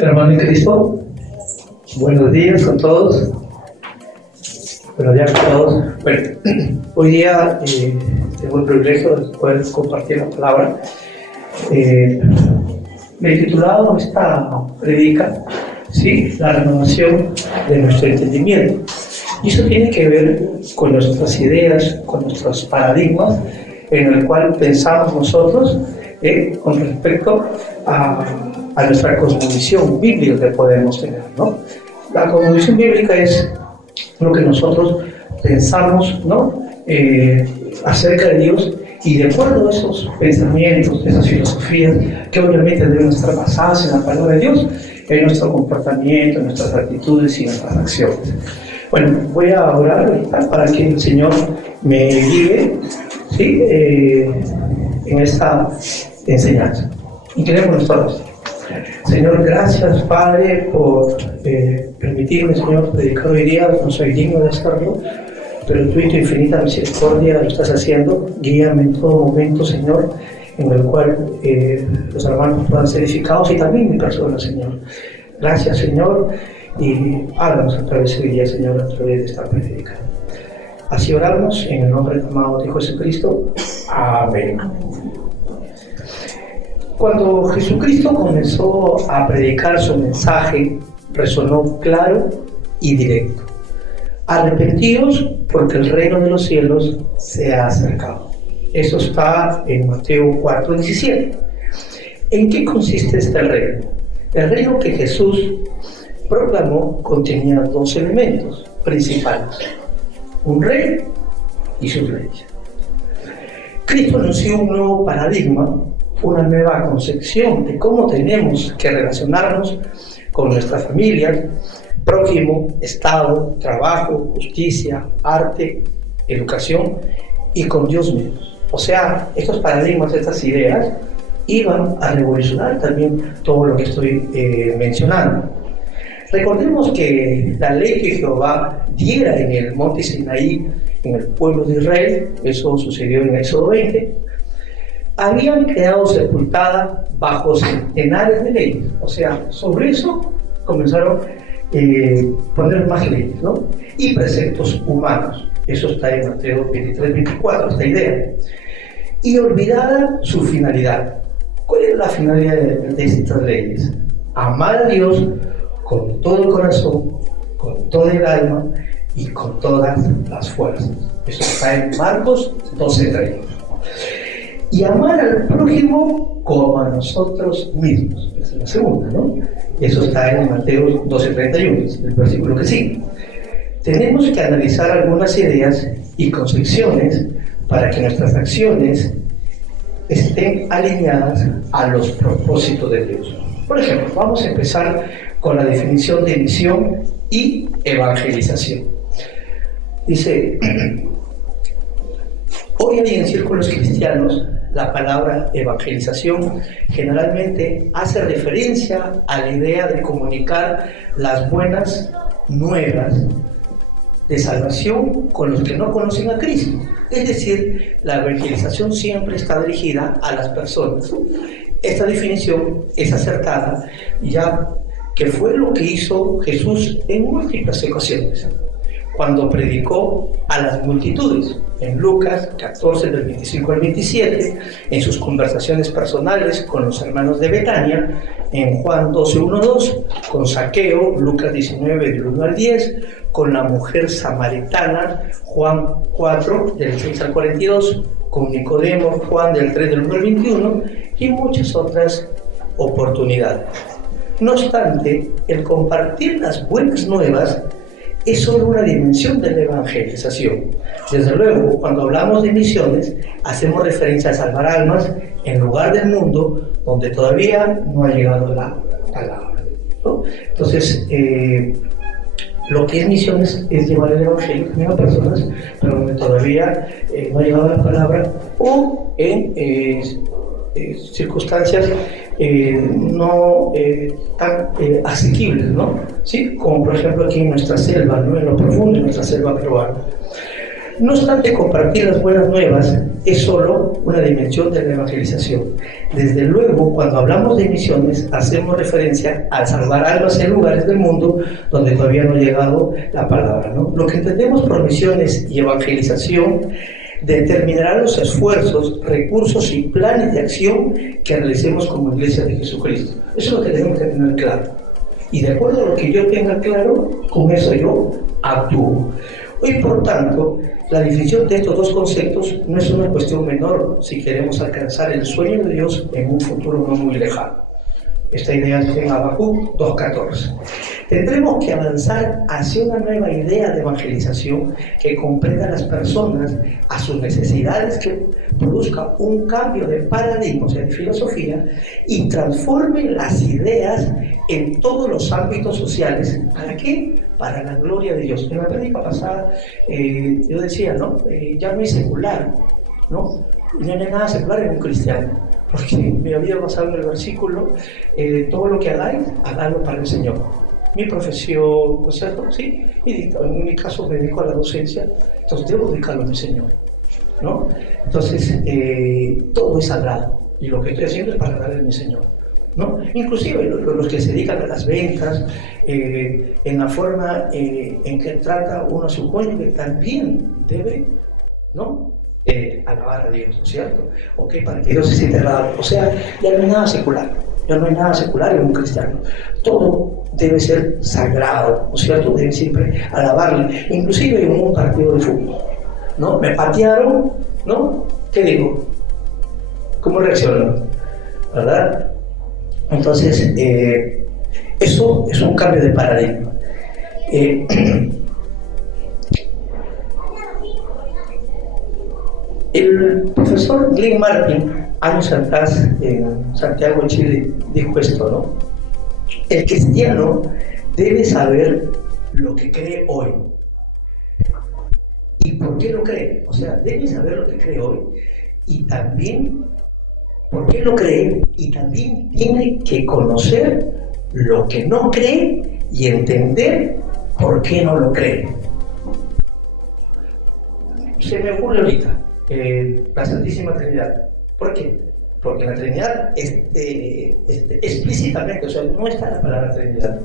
Hermano en Cristo, buenos días con todos. Buenos días a todos. Bueno, hoy día tengo el privilegio de poder compartir la palabra. Me he titulado esta predica, ¿sí?, la renovación de nuestro entendimiento. Y eso tiene que ver con nuestras ideas, con nuestros paradigmas en el cual pensamos nosotros con respecto a nuestra cosmovisión bíblica que podemos tener, ¿no? La cosmovisión bíblica es lo que nosotros pensamos, ¿no?, acerca de Dios, y de acuerdo a esos pensamientos, esas filosofías, que obviamente deben estar basadas en la palabra de Dios, en nuestro comportamiento, en nuestras actitudes y nuestras acciones. Bueno, voy a orar ahorita para que el Señor me guíe, ¿sí?, en esta enseñanza. Inclinémonos todos. Señor, gracias, Padre, por permitirme, Señor, predicar hoy día. No soy digno de hacerlo, pero tú y tu infinita misericordia lo estás haciendo. Guíame en todo momento, Señor, en el cual los hermanos puedan ser edificados, y también mi persona, Señor. Gracias, Señor, y háblanos a través de hoy día, Señor, a través de esta predica. Así oramos en el nombre del amado de Jesucristo. Amén. Cuando Jesucristo comenzó a predicar su mensaje, resonó claro y directo: arrepentidos, porque el reino de los cielos se ha acercado. Eso está en Mateo 4:17. ¿En qué consiste este reino? El reino que Jesús proclamó contenía dos elementos principales: un rey y sus reyes. Cristo anunció un nuevo paradigma, una nueva concepción de cómo tenemos que relacionarnos con nuestra familia, prójimo, Estado, trabajo, justicia, arte, educación y con Dios mismo. O sea, estos paradigmas, estas ideas, iban a revolucionar también todo lo que estoy mencionando. Recordemos que la ley que Jehová diera en el monte Sinaí, en el pueblo de Israel, eso sucedió en Éxodo 20, habían quedado sepultada bajo centenares de leyes. O sea, sobre eso comenzaron a poner más leyes, ¿no?, y preceptos humanos. Eso está en Mateo 23-24, esta idea. Y olvidada su finalidad. ¿Cuál es la finalidad de estas leyes? Amar a Dios con todo el corazón, con toda el alma y con todas las fuerzas. Eso está en Marcos 12:30. Y amar al prójimo como a nosotros mismos. Esa es la segunda, ¿no? Eso está en Mateo 12:31, el versículo que sigue. Tenemos que analizar algunas ideas y concepciones para que nuestras acciones estén alineadas a los propósitos de Dios. Por ejemplo, vamos a empezar con la definición de misión y evangelización. Dice: hoy en círculos cristianos, la palabra evangelización generalmente hace referencia a la idea de comunicar las buenas nuevas de salvación con los que no conocen a Cristo. Es decir, la evangelización siempre está dirigida a las personas. Esta definición es acertada, ya que fue lo que hizo Jesús en múltiples ocasiones, cuando predicó a las multitudes, en Lucas 14, del 25 al 27, en sus conversaciones personales con los hermanos de Betania, en Juan 12, 1-2, con Zaqueo, Lucas 19, del 1 al 10, con la mujer samaritana, Juan 4, del 6 al 42, con Nicodemo, Juan del 3, del 1 al 21, y muchas otras oportunidades. No obstante, el compartir las buenas nuevas es solo una dimensión de la evangelización. Desde luego, cuando hablamos de misiones, hacemos referencia a salvar almas en lugar del mundo donde todavía no ha llegado la palabra, ¿no? Entonces, lo que es misiones es llevar el evangelio a personas, pero donde todavía no ha llegado la palabra, o en circunstancias no tan asequibles, ¿no? ¿Sí? Como por ejemplo aquí en nuestra selva, ¿no?, en lo profundo de nuestra selva peruana. No obstante, compartir las buenas nuevas es solo una dimensión de la evangelización. Desde luego, cuando hablamos de misiones, hacemos referencia a salvar almas en lugares del mundo donde todavía no ha llegado la palabra, ¿no? Lo que entendemos por misiones y evangelización determinará los esfuerzos, recursos y planes de acción que realicemos como Iglesia de Jesucristo. Eso es lo que tenemos que tener claro. Y de acuerdo a lo que yo tenga claro, con eso yo actúo. Hoy, por tanto, la definición de estos dos conceptos no es una cuestión menor si queremos alcanzar el sueño de Dios en un futuro no muy lejano. Esta idea está en Habacuc 2.14. Tendremos que avanzar hacia una nueva idea de evangelización que comprenda a las personas, a sus necesidades, que produzca un cambio de paradigma, o sea, de filosofía, y transforme las ideas en todos los ámbitos sociales. ¿Para qué? Para la gloria de Dios. En la prédica pasada yo decía, ¿no? Ya no es secular, ¿no? No hay nada secular en un cristiano. Porque me había basado en el versículo, todo lo que hagáis, hagadlo para el Señor. Mi profesión, ¿no es cierto? Sí, y en mi caso me dedico a la docencia, entonces debo dedicarlo a mi Señor, ¿no? Entonces, todo es sagrado, y lo que estoy haciendo es para darle a mi Señor, ¿no? Inclusive los que se dedican a las ventas, en la forma en que trata uno a su cónyuge, también debe, ¿no? Alabar a Dios, ¿no es cierto? ¿Ok? Para que Dios se sienta agradable. O sea, ya no hay nada secular. Ya no hay nada secular en un cristiano. Todo debe ser sagrado, ¿no es cierto? Debe siempre alabarle. Inclusive en un partido de fútbol, ¿no? Me patearon, ¿no? ¿Qué digo? ¿Cómo reacciono? ¿Verdad? Entonces, eso es un cambio de paradigma. El profesor Glenn Martin, años atrás en Santiago, Chile, dijo esto, ¿no? El cristiano debe saber lo que cree hoy. ¿Y por qué lo cree? O sea, debe saber lo que cree hoy y también por qué lo cree, y también tiene que conocer lo que no cree y entender por qué no lo cree. Se me ocurre ahorita la Santísima Trinidad. ¿Por qué? Porque la Trinidad explícitamente, o sea, no está la palabra Trinidad,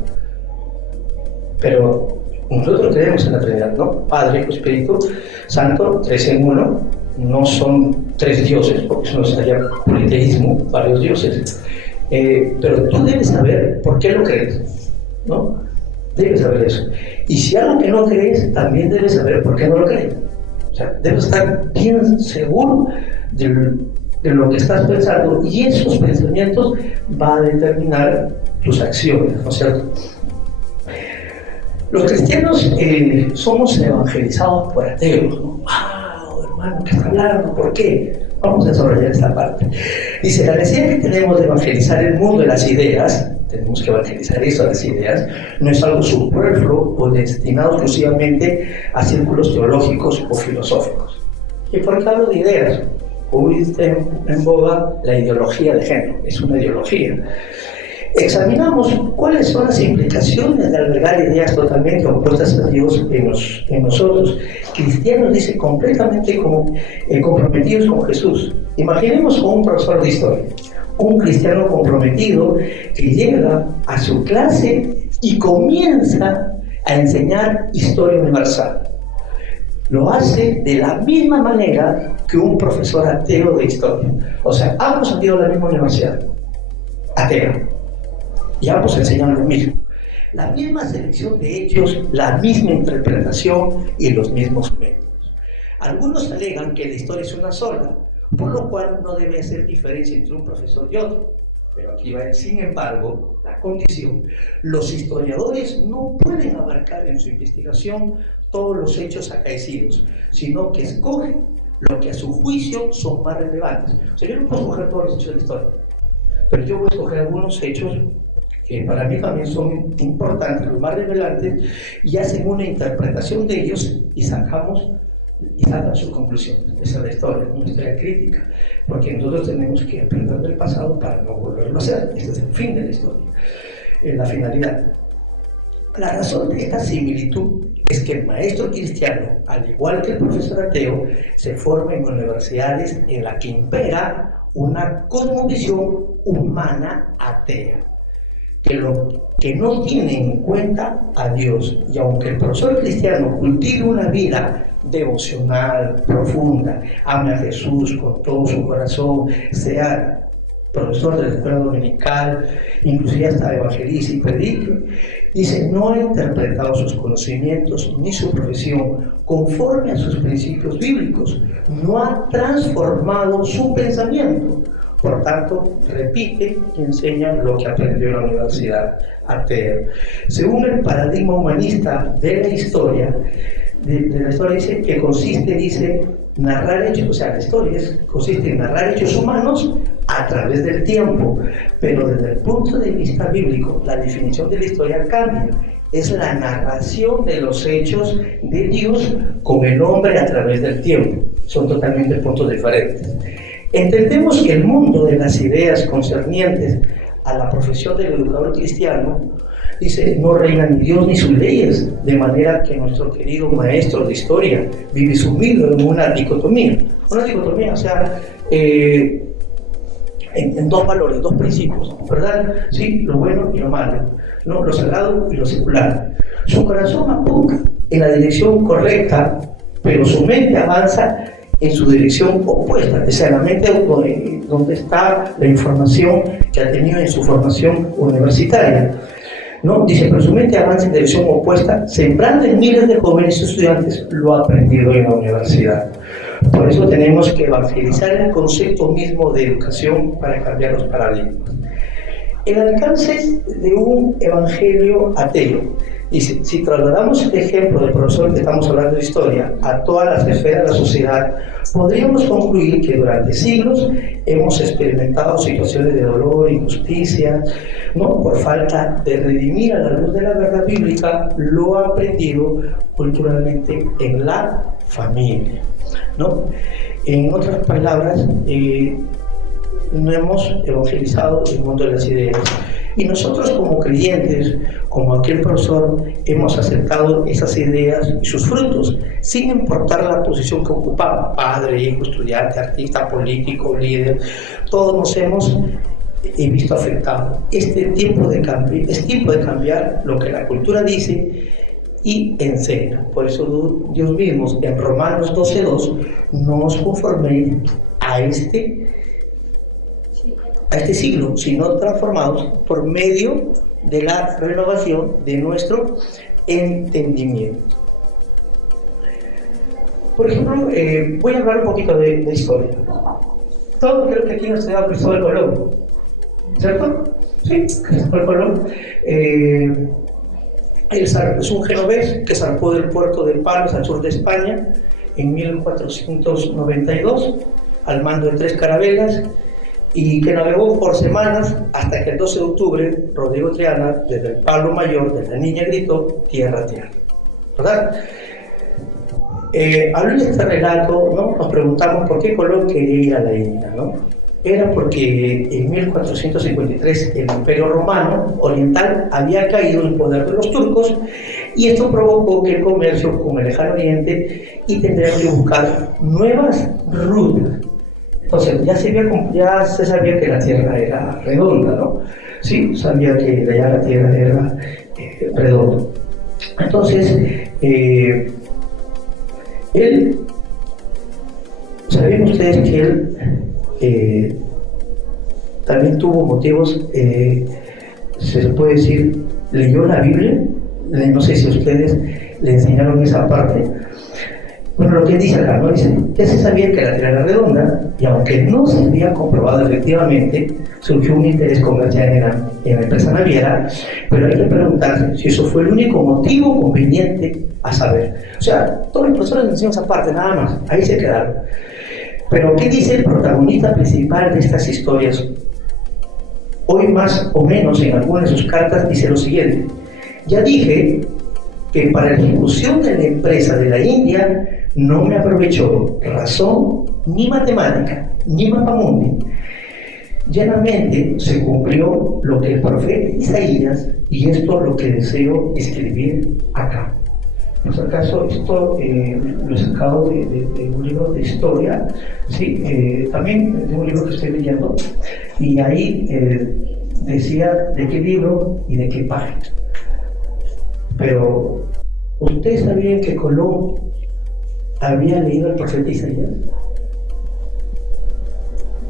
pero nosotros creemos en la Trinidad, ¿no? Padre, Hijo, Espíritu Santo, tres en uno. No son tres dioses, porque eso no sería politeísmo, varios dioses. Pero tú debes saber por qué lo crees, ¿no? Debes saber eso. Y si algo que no crees, también debes saber por qué no lo crees. O sea, debes estar bien seguro de lo que estás pensando, y esos pensamientos van a determinar tus acciones, ¿no es cierto? Los cristianos somos evangelizados por ateos, ¿no? ¡Wow, hermano, qué está hablando! ¿Por qué? Vamos a desarrollar esta parte. Dice, la necesidad que tenemos de evangelizar el mundo de las ideas, tenemos que evangelizar eso, las ideas, no es algo superfluo o destinado exclusivamente a círculos teológicos o filosóficos. ¿Y por qué hablo de ideas? Hoy está en boga la ideología de género, es una ideología. Examinamos cuáles son las implicaciones de albergar ideas totalmente opuestas a Dios en nosotros, cristianos, dice, completamente comprometidos con Jesús. Imaginemos a un profesor de historia, un cristiano comprometido que llega a su clase y comienza a enseñar historia universal. Lo hace de la misma manera que un profesor ateo de historia. O sea, ambos han ido a la misma universidad, atea, y ambos enseñan lo mismo. La misma selección de hechos, la misma interpretación y los mismos métodos. Algunos alegan que la historia es una sola, por lo cual no debe hacer diferencia entre un profesor y otro. Pero aquí va, sin embargo, la condición: los historiadores no pueden abarcar en su investigación todos los hechos acaecidos, sino que escogen lo que a su juicio son más relevantes. O sea, yo no puedo escoger todos los hechos de la historia, pero yo voy a escoger algunos hechos que para mí también son importantes, los más relevantes, y hacen una interpretación de ellos y sacan sus conclusiones. Esa es la historia, una historia crítica, porque nosotros tenemos que aprender del pasado para no volverlo a hacer. Este es el fin de la historia, la finalidad. La razón de esta similitud es que el maestro cristiano, al igual que el profesor ateo, se forma en universidades en las que impera una cosmovisión humana atea, que no tiene en cuenta a Dios. Y aunque el profesor cristiano cultive una vida devocional, profunda, ame a Jesús con todo su corazón, sea profesor de la escuela dominical, inclusive hasta evangeliza y predique, dice, no ha interpretado sus conocimientos ni su profesión conforme a sus principios bíblicos, no ha transformado su pensamiento. Por tanto, repite y enseña lo que aprendió en la universidad atea. Según el paradigma humanista de la historia dice que consiste, narrar hechos, o sea, la historia consiste en narrar hechos humanos a través del tiempo, pero desde el punto de vista bíblico, la definición de la historia cambia. Es la narración de los hechos de Dios con el hombre a través del tiempo. Son totalmente puntos diferentes. Entendemos que el mundo de las ideas concernientes a la profesión del educador cristiano, dice, no reina ni Dios ni sus leyes, de manera que nuestro querido maestro de historia vive sumido en una dicotomía, o sea, en dos valores, dos principios, ¿verdad? Sí, lo bueno y lo malo, ¿no? Lo sagrado y lo secular. Su corazón apunta en la dirección correcta, pero su mente avanza en su dirección opuesta, o sea, la mente donde está la información que ha tenido en su formación universitaria, ¿no? Dice, pero su mente avanza en dirección opuesta, sembrando en miles de jóvenes estudiantes lo aprendido en la universidad. Por eso tenemos que evangelizar el concepto mismo de educación para cambiar los paradigmas. El alcance de un evangelio ateo. Dice, si trasladamos el ejemplo del profesor que estamos hablando de historia a todas las esferas de la sociedad, podríamos concluir que durante siglos hemos experimentado situaciones de dolor, injusticia, ¿no? Por falta de redimir a la luz de la verdad bíblica lo aprendido culturalmente en la familia, ¿no? En otras palabras, no hemos evangelizado el mundo de las ideas. Y nosotros como creyentes, como aquel profesor, hemos aceptado esas ideas y sus frutos, sin importar la posición que ocupamos, padre, hijo, estudiante, artista, político, líder, todos nos hemos visto afectados. Es tiempo de cambiar lo que la cultura dice y enseña. Por eso Dios mismo en Romanos 12:2, no os conforméis a este siglo, sino transformados por medio de la renovación de nuestro entendimiento. Por ejemplo, voy a hablar un poquito de historia. Todos creo que aquí nos estudiado Cristóbal Colón, ¿cierto? Sí, Cristóbal Colón. Es un genovés que zarpó del puerto de Palos al sur de España en 1492 al mando de 3 carabelas, y que navegó por semanas hasta que el 12 de octubre Rodrigo Triana, desde el palo mayor de la Niña, gritó tierra, tierra, ¿verdad? Al oír este relato, ¿no? Nos preguntamos por qué Colón quería ir a la India, ¿no? Era porque en 1453 el Imperio Romano Oriental había caído en poder de los turcos, y esto provocó que el comercio con el lejano oriente y tendrían que buscar nuevas rutas. Entonces ya se sabía que la Tierra era redonda, ¿no? Sí, sabía que ya la Tierra era redonda. Entonces, ¿saben ustedes que él también tuvo motivos, se puede decir, leyó la Biblia? No sé si ustedes le enseñaron esa parte. Bueno, lo que dice acá, ¿no? Dice, ya se sabía que la Tierra era redonda, y aunque no se había comprobado efectivamente, surgió un interés comercial en la empresa naviera, pero hay que preguntarse si eso fue el único motivo conveniente a saber. O sea, todos los profesores nos enseñan esa parte, nada más, ahí se quedaron. Pero, ¿qué dice el protagonista principal de estas historias? Hoy más o menos en algunas de sus cartas dice lo siguiente: ya dije que para la ejecución de la empresa de la India no me aprovechó razón, ni matemática, ni mapamundi. Llanamente se cumplió lo que el profeta Isaías, y esto es lo que deseo escribir acá. Por si acaso, esto lo he sacado de un libro de historia, ¿sí? También de un libro que estoy leyendo, y ahí decía de qué libro y de qué página. Pero, ¿ustedes sabían que Colón había leído al profeta Isaías?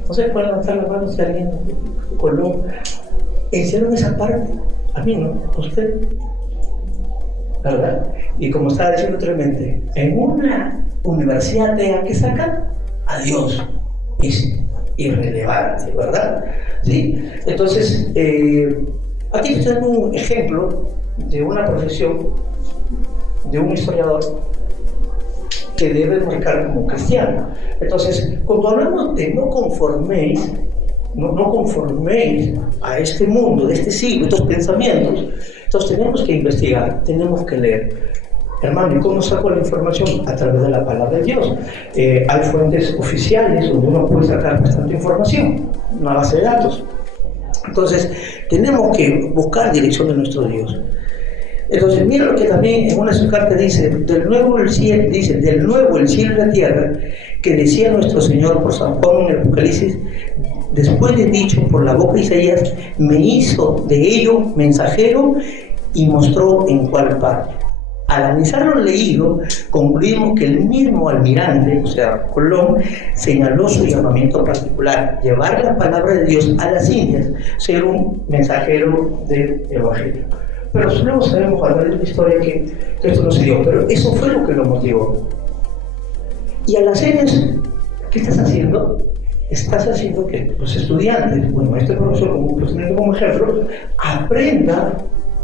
¿No se pueden levantar las manos si alguien Colón? ¿Hicieron esa parte? A mí no, a usted. ¿Verdad? Y como estaba diciendo anteriormente, en una universidad tengan que sacar a Dios. Es irrelevante, ¿verdad? ¿Sí? Entonces, aquí tenemos un ejemplo de una profesión de un historiador que debe marcar como cristiano. Entonces, cuando hablamos de no conforméis a este mundo, de este siglo, estos pensamientos, entonces tenemos que investigar, tenemos que leer. Hermano, ¿y cómo saco la información? A través de la palabra de Dios. Hay fuentes oficiales donde uno puede sacar bastante información, una base de datos. Entonces, tenemos que buscar dirección de nuestro Dios. Entonces, mira lo que también en una de sus cartas dice, del nuevo el cielo y la tierra, que decía nuestro Señor por San Juan en el Apocalipsis, después de dicho por la boca de Isaías, me hizo de ello mensajero y mostró en cuál parte. Al analizar lo leído, concluimos que el mismo almirante, o sea, Colón, señaló su llamamiento particular, llevar la palabra de Dios a las Indias, ser un mensajero del Evangelio. Pero luego sabemos a través de la historia que esto no se dio, pero eso fue lo que lo motivó. Y al hacer eso, ¿qué estás haciendo? Estás haciendo que los estudiantes, bueno, este profesor como ejemplo, aprenda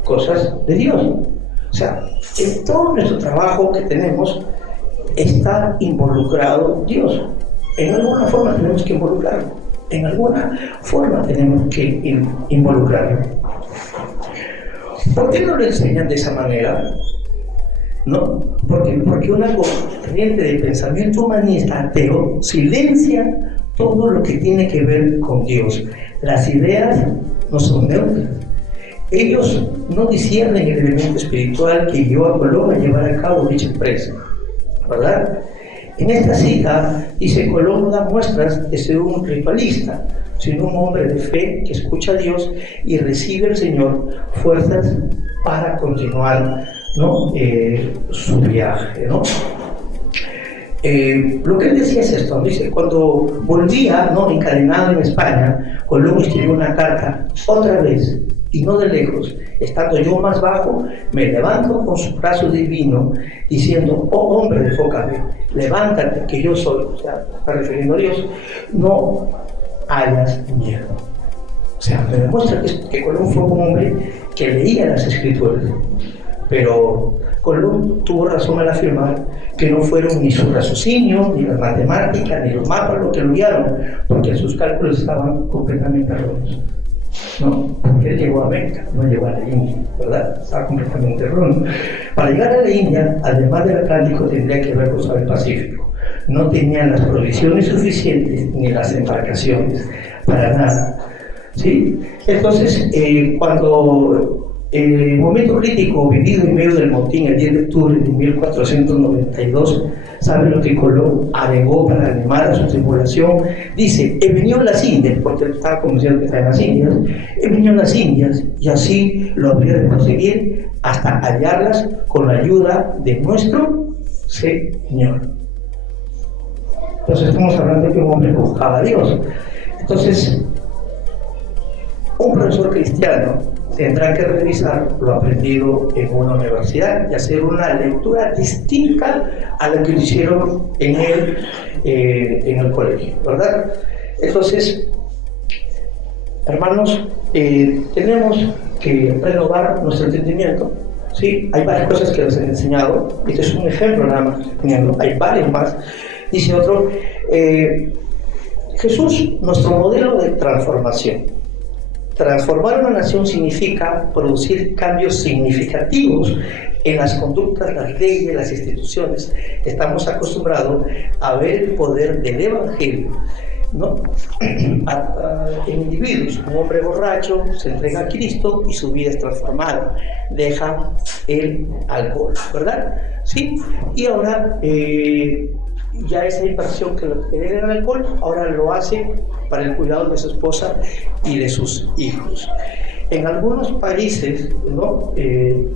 cosas de Dios. O sea, en todo nuestro trabajo que tenemos está involucrado Dios. En alguna forma tenemos que involucrarlo. En alguna forma tenemos que involucrarlo. ¿Por qué no lo enseñan de esa manera? ¿No? Porque una corriente de pensamiento humanista ateo silencia todo lo que tiene que ver con Dios. Las ideas no son neutras. Ellos no disciernen el elemento espiritual que guió a Colón a llevar a cabo dicha empresa, ¿verdad? En esta cita dice, Colón no da muestras de ser un ritualista, sino un hombre de fe que escucha a Dios y recibe al Señor fuerzas para continuar, ¿no? Su viaje, ¿no? Lo que él decía es esto, dice, cuando volvía, ¿no? Encadenado en España, Colón escribió una carta otra vez, y no de lejos, estando yo más bajo, me levanto con su brazo divino, diciendo, oh hombre de poca fe, levántate que yo soy, o sea, está refiriendo a Dios, no hayas miedo. O sea, me demuestra que Colón fue un hombre que leía las Escrituras, pero Colón tuvo razón al afirmar que no fueron ni su raciocinio, ni las matemáticas, ni los mapas lo que lo guiaron, porque sus cálculos estaban completamente erróneos. No, porque él llegó a América, no llegó a la India, ¿verdad? Estaba completamente erróneo. Para llegar a la India, además del Atlántico, tendría que haber cruzado el Pacífico. No tenían las provisiones suficientes ni las embarcaciones, para nada. ¿Sí? Entonces, cuando el momento crítico vivido en medio del motín el 10 de octubre de 1492, ¿sabe lo que Colón alegó para animar a su tripulación? Dice, he venido a las Indias, porque él estaba convencido que está en las Indias, he venido a las Indias y así lo habría de conseguir hasta hallarlas con la ayuda de nuestro Señor. Entonces estamos hablando de que un hombre buscaba a Dios. Entonces, un profesor cristiano tendrá que revisar lo aprendido en una universidad y hacer una lectura distinta a la que hicieron en el colegio, ¿verdad? Entonces, hermanos, tenemos que renovar nuestro entendimiento. Sí, hay varias cosas que les he enseñado. Este es un ejemplo nada más que estoy poniendo. Hay varios más. Dice otro, Jesús, nuestro modelo de transformación. Transformar una nación significa producir cambios significativos en las conductas, las leyes, las instituciones. Estamos acostumbrados a ver el poder del Evangelio ¿no? En individuos, un hombre borracho se entrega a Cristo y su vida es transformada, deja el alcohol, ¿verdad? ¿Sí? Y ahora ya esa inversión que era el alcohol, ahora lo hace para el cuidado de su esposa y de sus hijos. En algunos países, ¿no?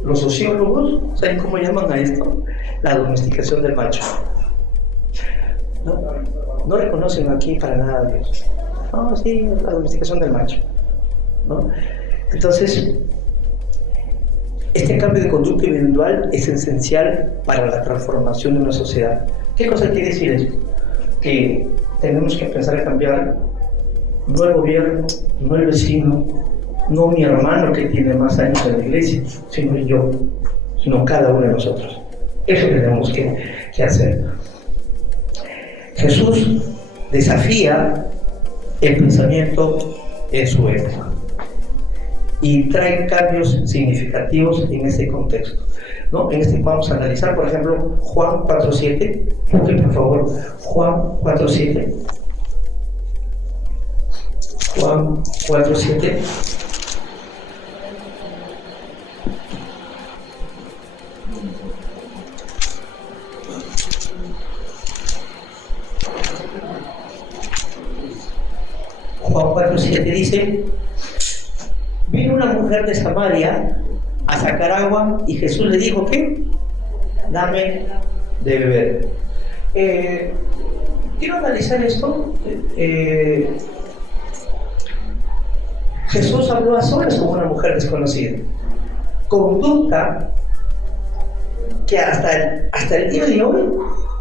Los sociólogos, ¿saben cómo llaman a esto? La domesticación del macho. No reconocen aquí para nada a Dios. No, sí, la domesticación del macho, ¿no? Entonces, este cambio de conducta individual es esencial para la transformación de una sociedad. ¿Qué cosa quiere decir eso? Que tenemos que empezar a cambiar, no el gobierno, no el vecino, no mi hermano que tiene más años en la iglesia, sino yo, sino cada uno de nosotros. Eso tenemos que hacer. Jesús desafía el pensamiento en su época y trae cambios significativos en ese contexto, ¿no? En este vamos a analizar, por ejemplo, Juan 4:7. Por favor, Juan 4:7. Juan 4:7. Juan 4:7 dice: vino una mujer de Samaria a sacar agua y Jesús le dijo, ¿qué? Dame de beber. Quiero analizar esto. Jesús habló a solas con una mujer desconocida. Conducta que hasta el día de hoy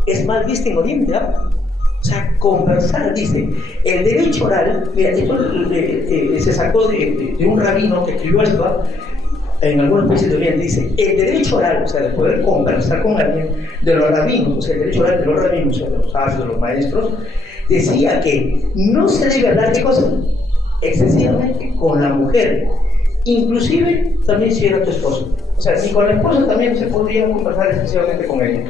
es mal vista en Oriente, ¿eh? O sea, conversar, dice, el derecho oral, mira, esto se sacó de un rabino que escribió esto, en algunos países de Oriente, dice, el derecho oral, o sea, de poder conversar con alguien, de los rabinos, o sea, el derecho oral de los rabinos, o sea, de los sabios, de los maestros, decía que no se debe hablar, ¿qué cosa? Excesivamente con la mujer, inclusive también si era tu esposo. O sea, si con la esposa también se podía conversar excesivamente con ella.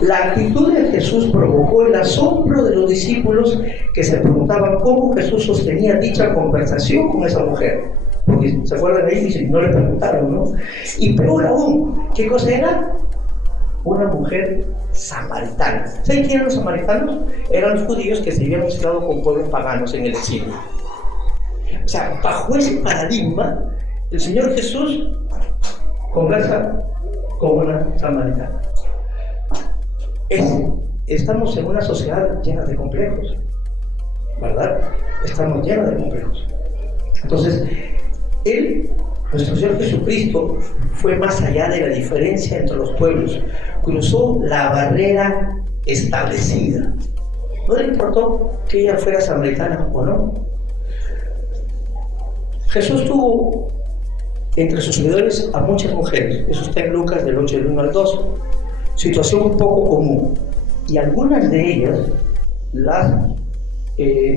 La actitud de Jesús provocó el asombro de los discípulos que se preguntaban cómo Jesús sostenía dicha conversación con esa mujer. Porque se acuerdan de ahí, dicen, no le preguntaron, ¿no? Y peor aún, ¿qué cosa era? Una mujer samaritana. ¿Saben quién eran los samaritanos? Eran los judíos que se habían mezclado con pueblos paganos en el exilio. O sea, bajo ese paradigma, el Señor Jesús conversa con una samaritana. Estamos en una sociedad llena de complejos, ¿verdad? Estamos llenos de complejos. Entonces, nuestro Señor Jesucristo, fue más allá de la diferencia entre los pueblos, cruzó la barrera establecida. No le importó que ella fuera samaritana o no. Jesús tuvo entre sus seguidores a muchas mujeres. Eso está en Lucas del 8 del 1 al 2. Situación un poco común, y algunas de ellas las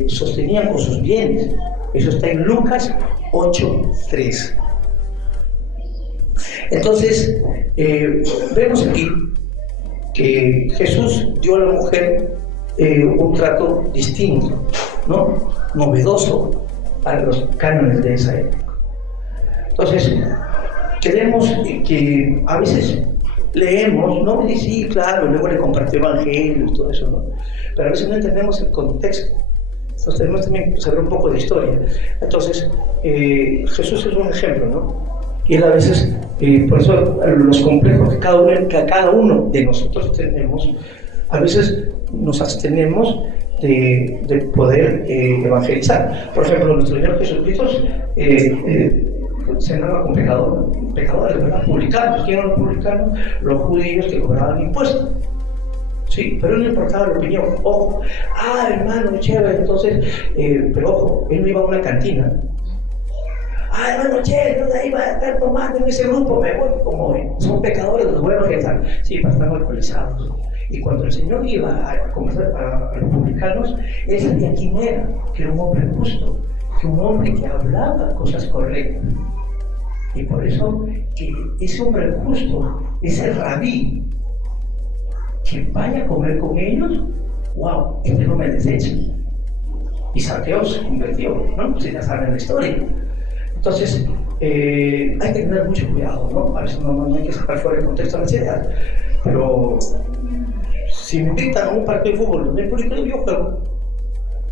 sostenían con sus bienes. Eso está en Lucas 8:3. Entonces, vemos aquí que Jesús dio a la mujer un trato distinto, ¿no? Novedoso para los cánones de esa época. Entonces, queremos que a veces leemos, ¿no? Y sí, claro, luego le compartió evangelio y todo eso, ¿no? Pero a veces no entendemos el contexto. Entonces tenemos también que saber un poco de historia. Entonces, Jesús es un ejemplo, ¿no? Y él a veces, por eso los complejos que cada uno de nosotros tenemos, a veces nos abstenemos de poder evangelizar. Por ejemplo, nuestro Señor Jesucristo se andaba con pecadores, ¿verdad? Publicanos. ¿Quién eran los publicanos? Los judíos que cobraban impuestos. Sí, pero no importaba la opinión. Ojo, hermano, chévere, entonces, pero ojo, él no iba a una cantina. Hermano, chévere, yo de ahí va a estar tomando en ese grupo, me voy, como son pecadores, los buenos que están. Sí, para estar alcoholizados. Y cuando el Señor iba a conversar a los publicanos, él sabía quién era, que era un hombre justo, que un hombre que hablaba cosas correctas. Y por eso, que ese hombre justo, ese rabí, que vaya a comer con ellos, wow, este no me desecha. Y Saqueo se convirtió, ¿no? Pues ya saben la historia. Entonces, hay que tener mucho cuidado, ¿no? A veces no hay que sacar fuera de contexto las ideas, pero si me invitan a un partido de fútbol donde hay público, yo juego.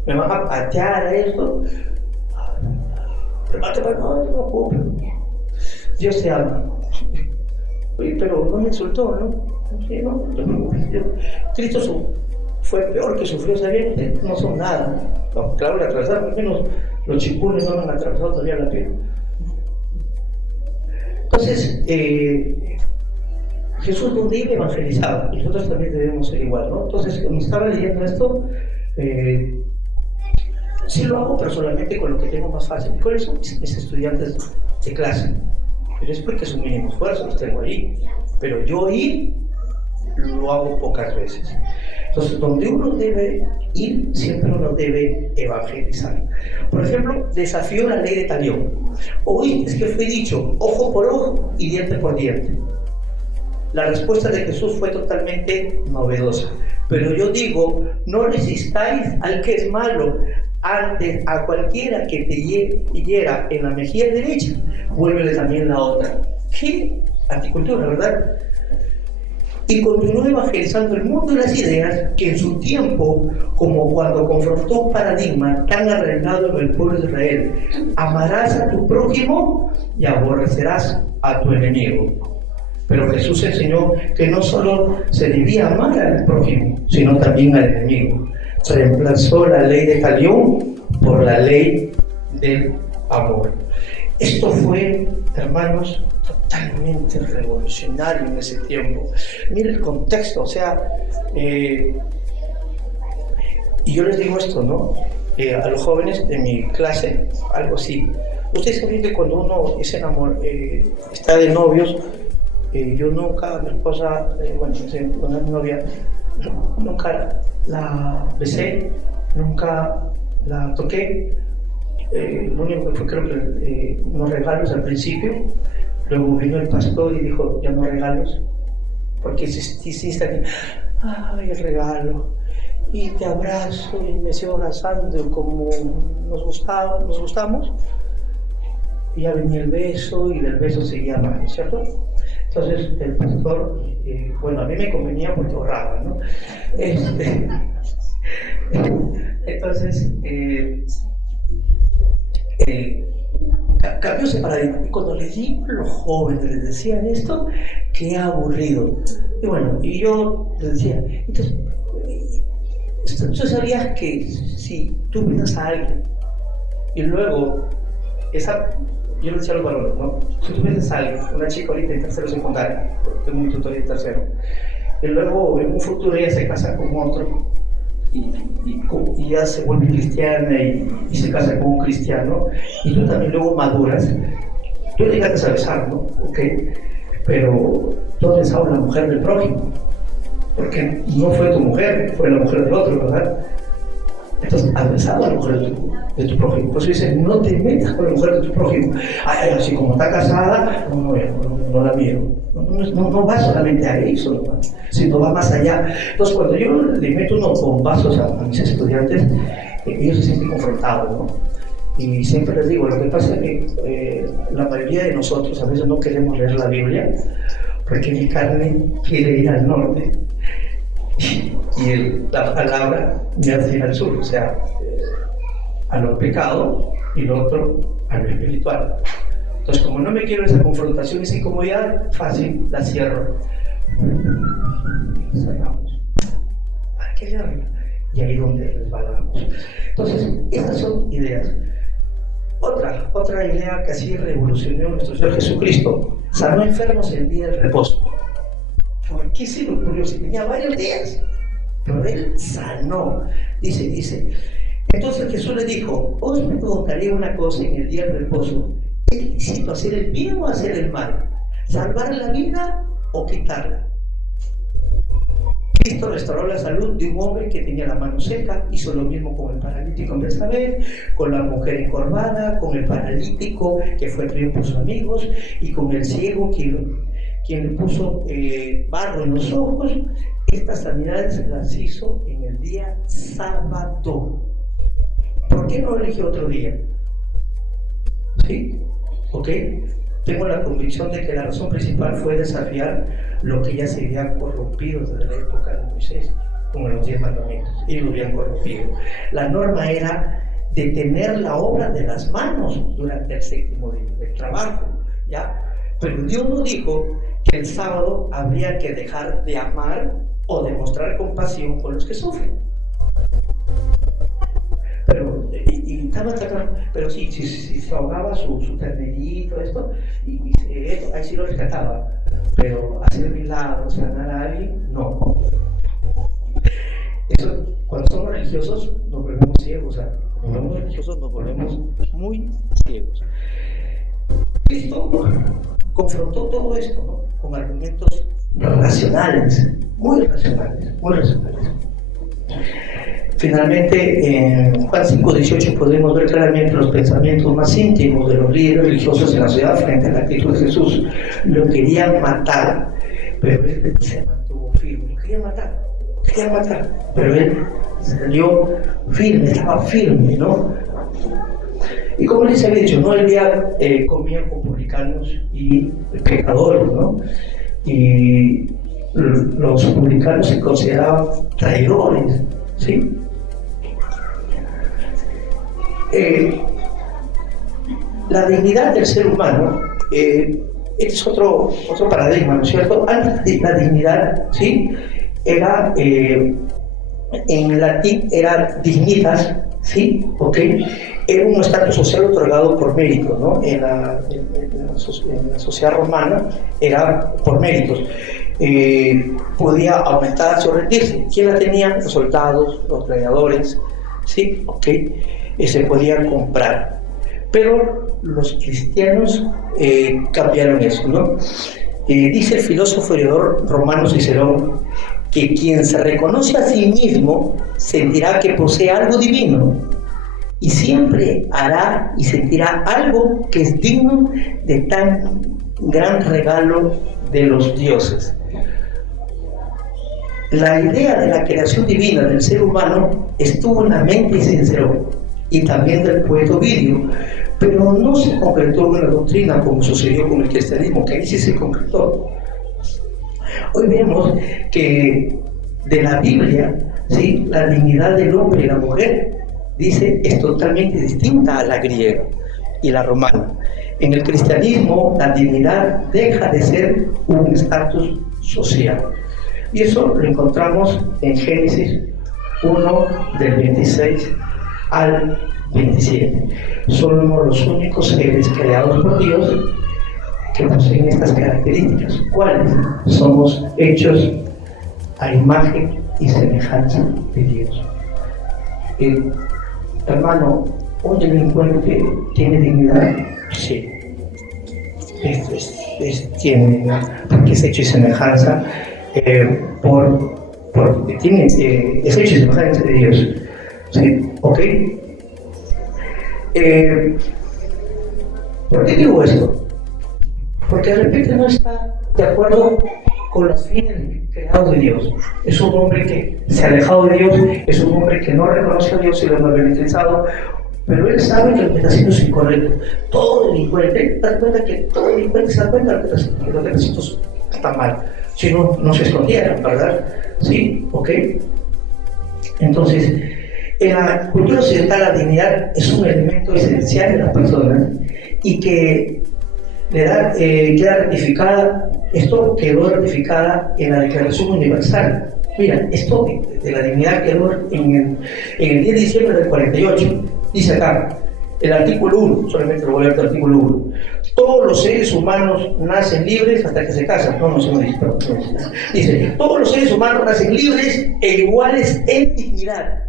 Me van a patear a esto. No te preocupes. Dios te ama. Oye, pero no me insultó, ¿no? Sí, no te preocupes. Cristo fue peor que sufrió, ¿sabían? Ustedes no son nada. No, claro, le atravesaron, al menos los chipunes no me han atravesado todavía la piel. Entonces, Jesús donde iba evangelizaba, y nosotros también debemos ser igual, ¿no? Entonces, cuando estaba leyendo esto, sí lo hago, pero solamente con lo que tengo más fácil. ¿Y cuáles son mis estudiantes de clase? Pero es porque es un mínimo esfuerzo, los tengo ahí. Pero yo ir, lo hago pocas veces. Entonces, donde uno debe ir, siempre uno debe evangelizar. Por ejemplo, desafió la ley de Talión. Hoy es que fue dicho, ojo por ojo y diente por diente. La respuesta de Jesús fue totalmente novedosa. Pero yo digo, no resistáis al que es malo. Antes, a cualquiera que te hiera en la mejilla derecha, vuélvele también la otra. ¿Qué anticultura, verdad? Y continuó evangelizando el mundo de las ideas que en su tiempo, como cuando confrontó un paradigma tan arraigado en el pueblo de Israel, amarás a tu prójimo y aborrecerás a tu enemigo. Pero Jesús enseñó que no solo se debía amar al prójimo, sino también al enemigo. Reemplazó la ley de Talión por la ley del amor. Esto fue, hermanos, totalmente revolucionario en ese tiempo. Mire el contexto, o sea, y yo les digo esto, ¿no? A los jóvenes de mi clase, algo así. Ustedes saben que cuando uno es está de novios, yo nunca, mi esposa, con mi novia, nunca la besé, nunca la toqué. Lo único que fue, creo que unos regalos al principio. Luego vino el pastor y dijo, ya no regalos, porque insiste aquí, ay, el regalo, y te abrazo, y me sigo abrazando como nos gustamos, y ya venía el beso, y del beso seguía más, ¿cierto? Entonces el pastor, a mí me convenía porque ahorraba, ¿no? Entonces, cambió ese paradigma. Y cuando les digo a los jóvenes, les decían esto, qué aburrido. Y yo les decía, entonces, ¿tú sabías que si tú miras a alguien y luego yo le decía a los varones, ¿no? Si tú ves a alguien, una chica ahorita en tercero secundaria, porque tengo un tutor en tercero, y luego en un futuro ella se casa con otro, y ya se vuelve cristiana y se casa con un cristiano, y tú también luego maduras, tú llegaste a besar, ¿no? ¿Ok? Pero tú has besado a la mujer del prójimo, porque no fue tu mujer, fue la mujer del otro, ¿verdad? Entonces has besado a la mujer de tu prójimo. Por eso dice, no te metas con la mujer de tu prójimo. Ay, así como está casada, no la miro. No va solamente a eso, sino va más allá. Entonces, cuando yo le meto unos bombazos a mis estudiantes, ellos se sienten confrontados, ¿no? Y siempre les digo, lo que pasa es que la mayoría de nosotros a veces no queremos leer la Biblia porque mi carne quiere ir al norte y la palabra me hace ir al sur, o sea, a lo pecado y lo otro a lo espiritual. Entonces, como no me quiero esa confrontación, esa incomodidad, fácil, la cierro. Cerramos. ¿Para qué leerla? Y ahí es donde resbalamos. Entonces, esas son ideas. Otra idea que así revolucionó nuestro Señor Jesucristo: sanó enfermos el día del reposo. ¿Por qué se le ocurrió? Si tenía varios días, pero él sanó. Dice. Entonces Jesús le dijo: os me preguntaré una cosa en el día del reposo. ¿Es lícito hacer el bien o hacer el mal? ¿Salvar la vida o quitarla? Cristo restauró la salud de un hombre que tenía la mano seca, hizo lo mismo con el paralítico en Betsabé, con la mujer encorvada, con el paralítico que fue traído por sus amigos, y con el ciego quien le puso barro en los ojos. estas sanidades las hizo en el día sábado. ¿Por qué no eligió otro día? ¿Sí? ¿Ok? Tengo la convicción de que la razón principal fue desafiar lo que ya se había corrompido desde la época de Moisés, como los 10 mandamientos. Ellos lo habían corrompido. La norma era detener la obra de las manos durante el séptimo día del trabajo, ¿ya? Pero Dios no dijo que el sábado habría que dejar de amar o de mostrar compasión con los que sufren. Pero, pero sí, se ahogaba su ternerito, esto, ahí sí lo rescataba. Pero hacer milagros, sanar a alguien, no. Eso, cuando somos religiosos, nos volvemos ciegos. O sea, cuando somos religiosos, nos volvemos muy ciegos. Cristo confrontó todo esto, ¿no?, con argumentos racionales, muy racionales, muy racionales. Finalmente, en Juan 5:18 podemos ver claramente los pensamientos más íntimos de los líderes religiosos en la ciudad frente a la actitud de Jesús. Lo querían matar, pero él se mantuvo firme. Lo querían matar, pero él salió firme, estaba firme, ¿no? Y como les había dicho, ¿no?, él ya comía con publicanos y pecadores, ¿no? Y los publicanos se consideraban traidores, ¿sí? La dignidad del ser humano es otro paradigma, ¿no es cierto? Antes la dignidad, ¿sí?, era, en latín era dignitas, ¿sí? ¿Ok? Era un estatus social otorgado por mérito, ¿no? En la sociedad romana era por méritos. Podía aumentarse o rendirse. ¿Quién la tenía? Los soldados, los gladiadores, ¿sí? ¿Ok? Se podía comprar. Pero los cristianos cambiaron eso, ¿no? Dice el filósofo heredor romano Cicerón que quien se reconoce a sí mismo sentirá que posee algo divino y siempre hará y sentirá algo que es digno de tan gran regalo de los dioses. La idea de la creación divina del ser humano estuvo en la mente de Cicerón y también del poeta Ovidio, pero no se concretó en la doctrina como sucedió con el cristianismo, que ahí sí se concretó. Hoy vemos que de la Biblia, ¿sí?, la dignidad del hombre y la mujer, dice, es totalmente distinta a la griega y la romana. En el cristianismo, la dignidad deja de ser un estatus social. Y eso lo encontramos en Génesis 1, del 26 al 27. Somos los únicos seres creados por Dios que poseen estas características. ¿Cuáles? Somos hechos a imagen y semejanza de Dios. Hermano, un delincuente tiene dignidad, sí. Tiene dignidad, porque es hecho y semejanza es hecho y semejanza de Dios. ¿Sí? ¿Ok? ¿Por qué digo esto? Porque de repente no está de acuerdo con los fines creados de Dios. Es un hombre que se ha alejado de Dios, es un hombre que no reconoce a Dios y lo ha beneficiado, pero él sabe que lo que está haciendo es incorrecto. Todo delincuente, da cuenta que todo delincuente se da cuenta que los que están mal. Si no, no se escondieran, ¿verdad? ¿Sí? ¿Ok? Entonces, en la cultura occidental la dignidad es un elemento esencial de las personas y que queda ratificada, esto quedó ratificada en la Declaración Universal. Mira, esto de la dignidad quedó en el 10 de diciembre del 48. Dice acá, el artículo 1, solamente lo voy a leer el artículo 1. Todos los seres humanos nacen libres hasta que se casan. No se lo dice, pero dice, todos los seres humanos nacen libres e iguales en dignidad.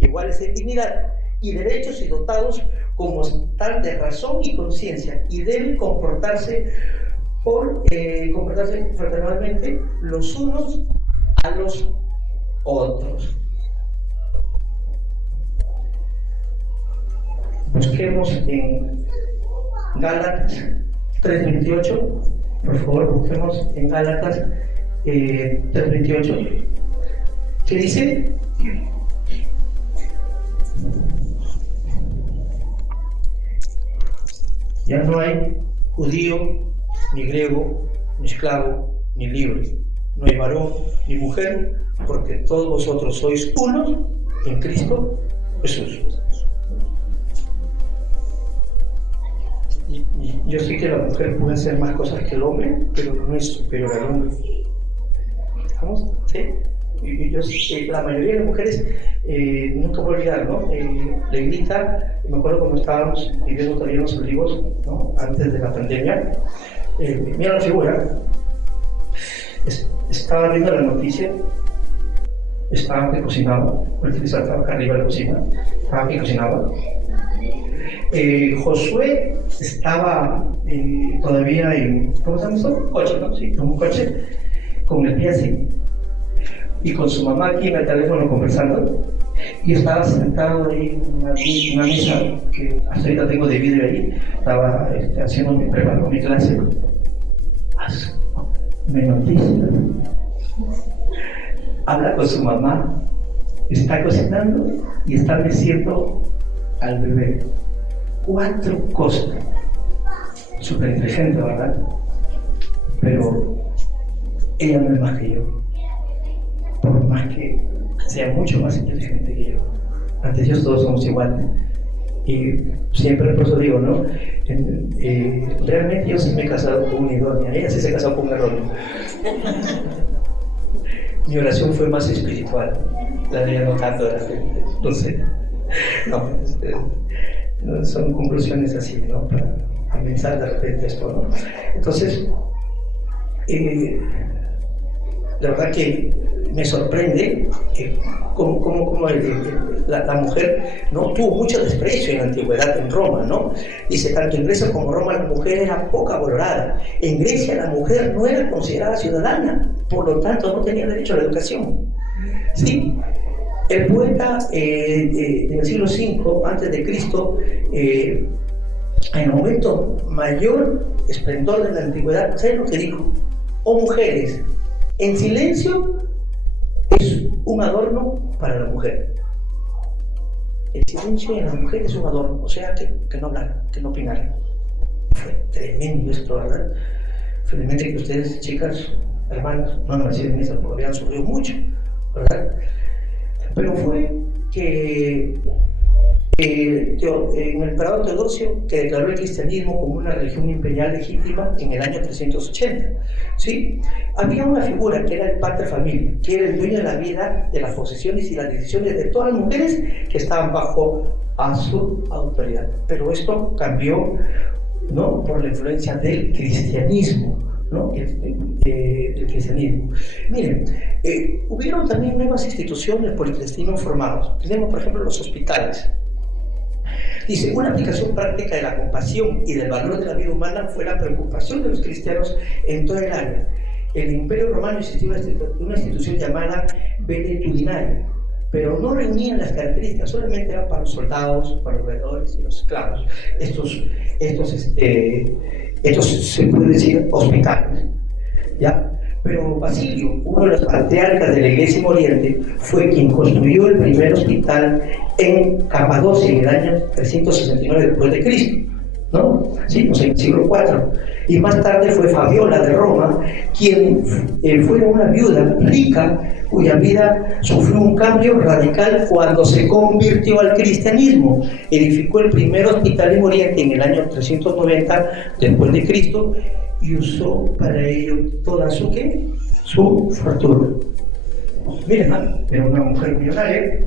Iguales en dignidad y derechos y dotados como tal de razón y conciencia, y deben comportarse fraternalmente los unos a los otros. Busquemos en Gálatas 3:28, por favor, busquemos en Gálatas 3:28. ¿Qué dice? Ya no hay judío, ni griego, ni esclavo, ni libre. No hay varón ni mujer, porque todos vosotros sois unos en Cristo Jesús. Y yo sé que la mujer puede hacer más cosas que el hombre, pero no es superior al hombre. ¿Estamos? ¿Sí? Y yo sé que la mayoría de las mujeres, nunca voy a olvidar, ¿no? La Ignita, me acuerdo cuando estábamos viviendo todavía en Los Olivos, ¿no? Antes de la pandemia, mira la figura, estaba viendo la noticia, estaba que cocinaba, el televisor estaba acá arriba de la cocina, estaba que cocinaba. Josué estaba todavía en, ¿cómo se llama eso? Coche, ¿no? Sí, en un coche, con el pie así, y con su mamá aquí en el teléfono conversando, y estaba sentado ahí en una mesa que hasta ahorita tengo de vidrio ahí, estaba haciendo preparando mi clase. Me noticia, habla con su mamá, está cocinando y está meciendo al bebé. 4 cosas. Súper inteligente, ¿verdad? Pero ella no es más que yo. Por más que sea mucho más inteligente que yo. Ante Dios todos somos iguales. Y siempre por eso digo, ¿no? Realmente yo sí me he casado con una idónea, ella sí se casó con un error. Mi oración fue más espiritual, la de ella no tanto de la gente, no sé. No, son conclusiones así, ¿no? Para pensar de repente esto, ¿no? Entonces, la verdad que me sorprende cómo la mujer no tuvo mucho desprecio en la antigüedad en Roma, ¿no? Dice, tanto en Grecia como en Roma la mujer era poca valorada. En Grecia la mujer no era considerada ciudadana, por lo tanto no tenía derecho a la educación. ¿Sí? El poeta en el siglo V antes de Cristo, en el momento mayor esplendor de la antigüedad, ¿saben lo que dijo? Oh mujeres, en silencio es un adorno para la mujer. El silencio en la mujer es un adorno, o sea que no hablaran, que no opinaran. Fue tremendo esto, ¿verdad? Felizmente que ustedes, chicas, hermanas, no han nacido en esa porque habían sufrido mucho, ¿verdad? Pero fue que en el emperador Teodosio, que declaró el cristianismo como una religión imperial legítima en el año 380, ¿sí? Había una figura que era el pater familia, que era el dueño de la vida, de las posesiones y las decisiones de todas las mujeres que estaban bajo a su autoridad. Pero esto cambió, ¿no? Por la influencia del cristianismo, ¿no? El cristianismo. Miren, hubieron también nuevas instituciones por el cristianismo formados. Tenemos, por ejemplo, los hospitales. Dice, una aplicación práctica de la compasión y del valor de la vida humana fue la preocupación de los cristianos en toda el área. En el Imperio Romano existía una institución llamada Beletudinaria, pero no reunían las características, solamente eran para los soldados, para los veedores y los esclavos. Estos se puede decir hospitales, ¿ya? Pero Basilio, uno de los patriarcas de la Iglesia en Oriente, fue quien construyó el primer hospital en Capadocia en el año 369 después de Cristo, ¿no? Sí, pues en el siglo IV. Y más tarde fue Fabiola de Roma, quien fue una viuda rica cuya vida sufrió un cambio radical cuando se convirtió al cristianismo. Edificó el primer hospital en Oriente en el año 390 después de Cristo y usó para ello toda su fortuna. Miren, era una mujer millonaria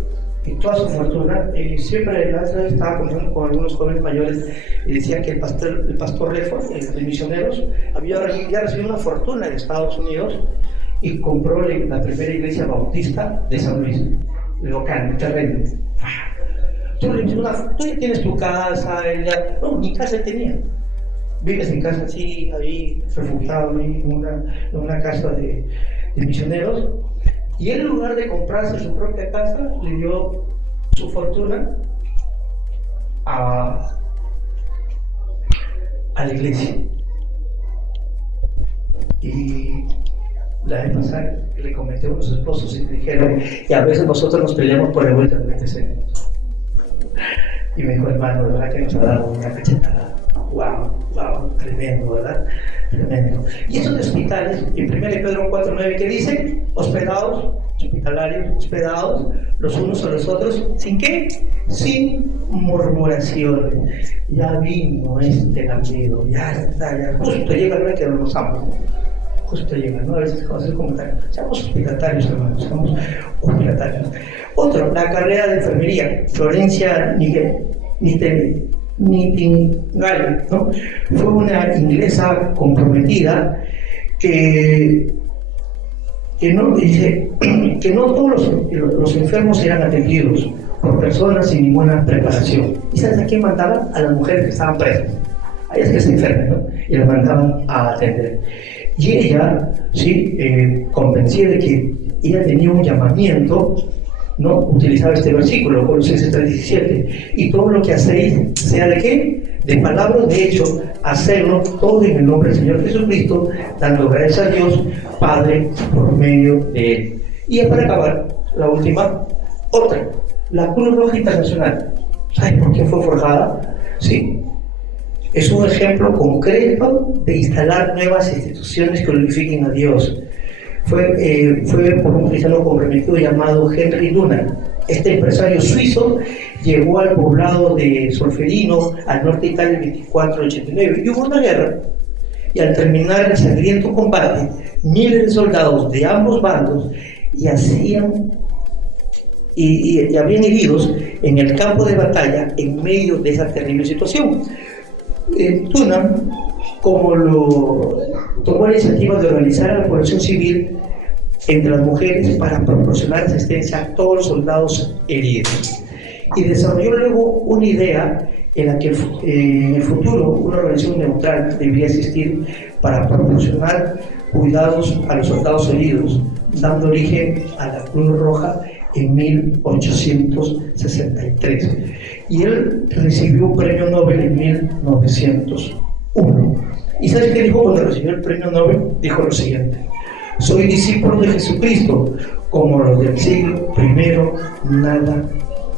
y toda su fortuna, siempre la otra vez estaba conversando con algunos jóvenes mayores y decían que el pastor Lefford, de misioneros, había recibido una fortuna de Estados Unidos y compró la primera iglesia bautista de San Luis, local, el terreno. Tú ya tienes tu casa, no, mi casa tenía. Vives en casa así, ahí, refugiado ahí, en una casa de misioneros. Y él, en lugar de comprarse su propia casa, le dio su fortuna a la iglesia. Y La vez pasada le comenté a unos esposos y me dijeron, y a veces nosotros nos peleamos por revueltas de 20 segundos. Y me dijo, hermano, la verdad que nos ha dado una cachetada. Wow, tremendo, ¿verdad? Tremendo. Y esos hospitales, en 1 Pedro 4:9, ¿qué dice? Hospedados, hospitalarios, hospedados, los unos a los otros, ¿sin qué? Sin murmuraciones. Ya vino este lambido, ya está, ya justo llega el que nos amo. Justo llega, ¿no? A veces como hacer comentarios. Seamos hospitalarios, hermanos, seamos hospitalarios. Otro, la carrera de enfermería, Florencia Nightingale, ¿no? Fue una inglesa comprometida que no todos los enfermos eran atendidos por personas sin ninguna preparación. ¿Y sabes a quién mandaban? A las mujeres que estaban presas. A ellas que se enferman, ¿no? Y las mandaban a atender. Y ella, ¿sí? Convencida de que ella tenía un llamamiento, ¿no? Utilizaba este versículo, Colosenses 3:17, y todo lo que hacéis, sea de qué, de palabras, de hecho, hacerlo todo en el nombre del Señor Jesucristo, dando gracias a Dios Padre por medio de Él. Y para acabar, la última, otra, la Cruz Roja Internacional. ¿Sabes por qué fue forjada? Sí. Es un ejemplo concreto de instalar nuevas instituciones que glorifiquen a Dios. Fue por un cristiano comprometido llamado Henry Dunant. Este empresario suizo llegó al poblado de Solferino, al norte de Italia, el 2489, y hubo una guerra. Y al terminar el sangriento combate, miles de soldados de ambos bandos y habían heridos en el campo de batalla en medio de esa terrible situación. Dunant, tomó la iniciativa de organizar a la población civil entre las mujeres para proporcionar asistencia a todos los soldados heridos. Y desarrolló luego una idea en la que en el futuro una organización neutral debería existir para proporcionar cuidados a los soldados heridos, dando origen a la Cruz Roja en 1863. Y él recibió un premio Nobel en 1901. ¿Y sabes qué dijo cuando recibió el premio Nobel? Dijo lo siguiente: soy discípulo de Jesucristo, como los del siglo I, nada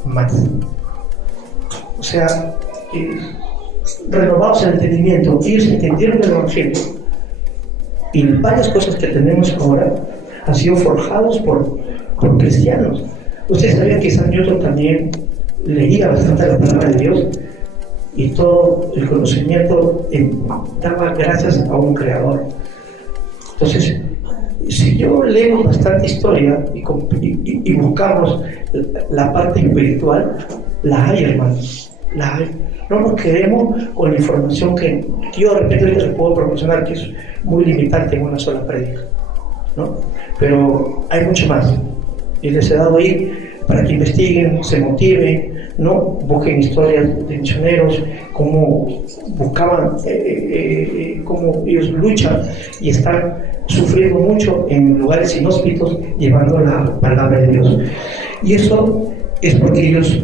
más. O sea, renovados el entendimiento, ellos entendieron el Evangelio, y varias cosas que tenemos ahora han sido forjados por cristianos. Ustedes sabían que San Newton también leía bastante la palabra de Dios, y todo el conocimiento daba gracias a un creador. Entonces, si yo leo bastante historia y buscamos la parte espiritual, la hay, hermanos, la hay. No nos quedemos con la información que yo de repente les puedo proporcionar, que es muy limitante en una sola prédica, ¿no? Pero hay mucho más, y les he dado ahí para que investiguen, se motiven, ¿no? Busquen historias de misioneros, cómo buscaban, cómo ellos luchan y están sufriendo mucho en lugares inhóspitos, llevando la palabra de Dios. Y eso es porque ellos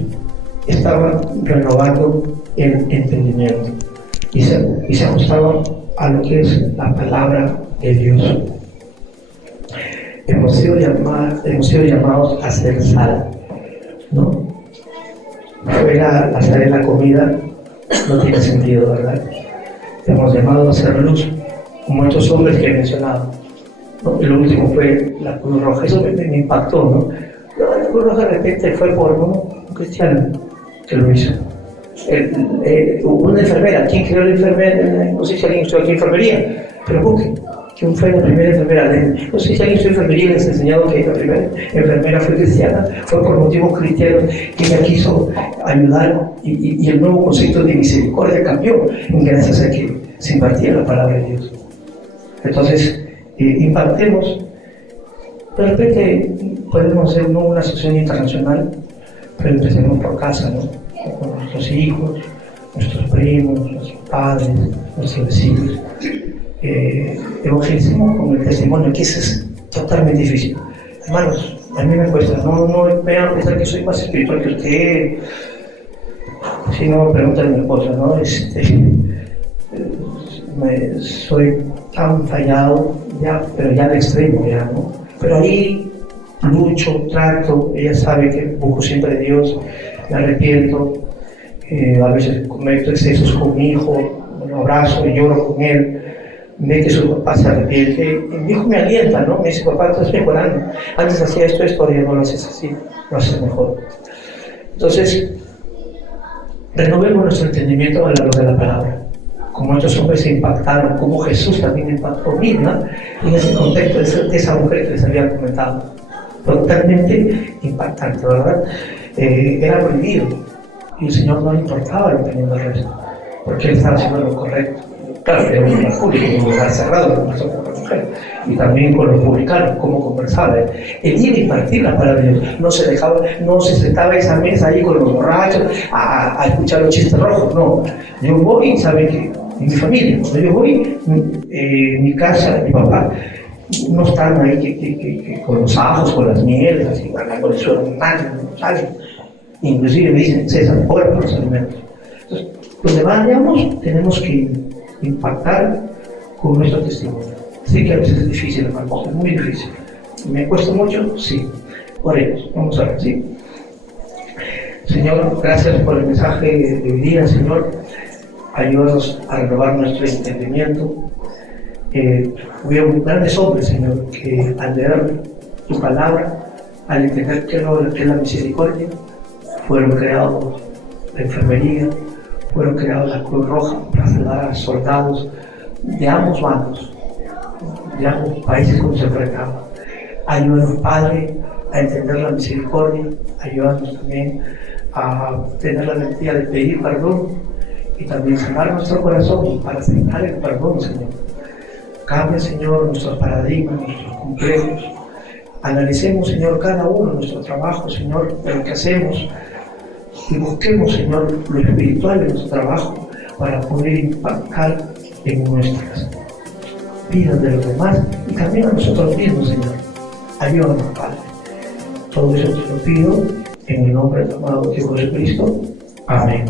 estaban renovando el entendimiento y se ajustaban a lo que es la palabra de Dios. Hemos sido llamados a ser sal, ¿no? Fuera la sal de la comida no tiene sentido, ¿verdad? Hemos llamado a ser luz, como estos hombres que he mencionado, ¿no? Y lo último fue la Cruz Roja. Eso me impactó, ¿no? La Cruz Roja de repente fue por un cristiano que lo hizo. Una enfermera. ¿Quién creó la enfermera? No sé si alguien estudió aquí enfermería, pero busquen quién fue la primera enfermera. No sé si alguien estudió enfermería y les ha enseñado que la primera enfermera fue cristiana, fue por motivos cristianos, que ella quiso ayudar, y el nuevo concepto de misericordia cambió gracias a que se impartía la palabra de Dios. Entonces, impartemos. De repente podemos hacer no una asociación internacional, pero empecemos por casa, ¿no? Con nuestros hijos, nuestros primos, nuestros padres, nuestros vecinos. Evangelicemos con el testimonio, que eso es totalmente difícil. Hermanos, a mí me cuesta, no me van a pensar que soy más espiritual que usted. Si no, pregúntale a mi esposa, ¿no? soy tan fallado, ya, pero ya de extremo, ya, ¿no? Pero ahí lucho, trato, ella sabe que busco siempre a Dios, me arrepiento, a veces cometo excesos con mi hijo, lo abrazo, lloro con él, ve que su papá se arrepiente, y mi hijo me alienta, ¿no? Me dice, papá, tú estás mejorando, antes hacía esto, ahora ya no lo haces así, lo haces mejor. Entonces, renovemos nuestro entendimiento a la luz de la palabra. Como estos hombres se impactaron, como Jesús también impactó Mirna en ese contexto de esa mujer que les había comentado. Totalmente impactante, ¿verdad? Era prohibido y el Señor no le importaba la opinión del resto, porque Él estaba haciendo lo correcto. Claro, era un lugar público, un lugar cerrado, conversó con la mujer, y también con los publicanos, cómo conversaba. Él iba a impartir la palabra de Dios, no se dejaba, no se sentaba a esa mesa ahí con los borrachos a escuchar los chistes rojos, no. Yo voy, ¿sabe qué? En mi familia, cuando yo voy, en mi casa, mi papá, no están ahí que con los ajos, con las mieles, así, con el suelo, nadie, no salen. Inclusive me dicen, César, ora por los alimentos. Entonces, donde vayamos, tenemos que impactar con nuestro testimonio. Sé que a veces es difícil, hermano, es muy difícil. ¿Me cuesta mucho? Sí. Oremos, vamos a ver, ¿sí? Señor, gracias por el mensaje de hoy día, Señor. Ayúdanos a renovar nuestro entendimiento. Hubieron grandes hombres, Señor, que al leer tu palabra, al entender que es la misericordia, fueron creados la enfermería, fueron creados la Cruz Roja para ayudar a soldados de ambos bandos, de ambos países como se enfrentaban. Ayúdanos, Padre, a entender la misericordia, ayúdanos también a tener la valentía de pedir perdón y también sanar nuestro corazón para aceptar el perdón, Señor. Cambia, Señor, nuestros paradigmas, nuestros complejos. Analicemos, Señor, cada uno de nuestro trabajo, Señor, de lo que hacemos, y busquemos, Señor, lo espiritual de nuestro trabajo para poder impactar en nuestras vidas de los demás y también a nosotros mismos, Señor. Ayúdanos, Padre. Todo eso te lo pido en el nombre del amado Dios Jesucristo. Amén.